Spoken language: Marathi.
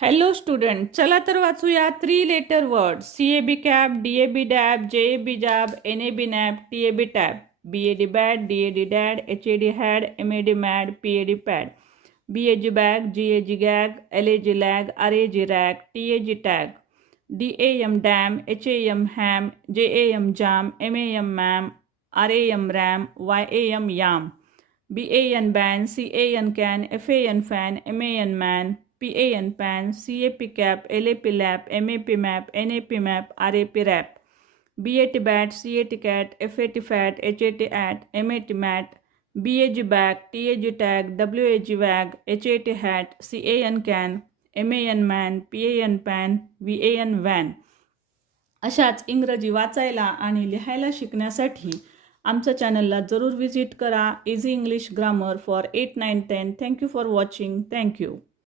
हॅलो स्टुडंट, चला तर वाचूया 3 letter word. CAB cap, DAB dab, JAB jab, NAB nap, TAB tab, BAD bat, DAD dad, HAD had, MAD mad, PAD pad, BAG bag, GAG gag, LAG lag, RAG rag, TAG tag, DAM dam, HAM ham, JAM jam, MAM ma'am, RAM ram, YAM yam, BAN ban, CAN can, FAN fan, MAN man, PAN pan, CAP cap, LAP lap, MAP map, NAP map, RAP rap, BAT bat, CAT cat, FAT fat, HAT hat, MAT mat, BAG bag, TAG tag, WAG wag, HAT hat, CAN can, MAN man, PAN pan, VAN van. अशाच इंग्रजी वाचायला आणि लिहायला शिकण्यासाठी आमच्या चॅनलला जरूर व्हिजिट करा. Easy English grammar for 8, 9, 10. Thank you for watching. Thank you.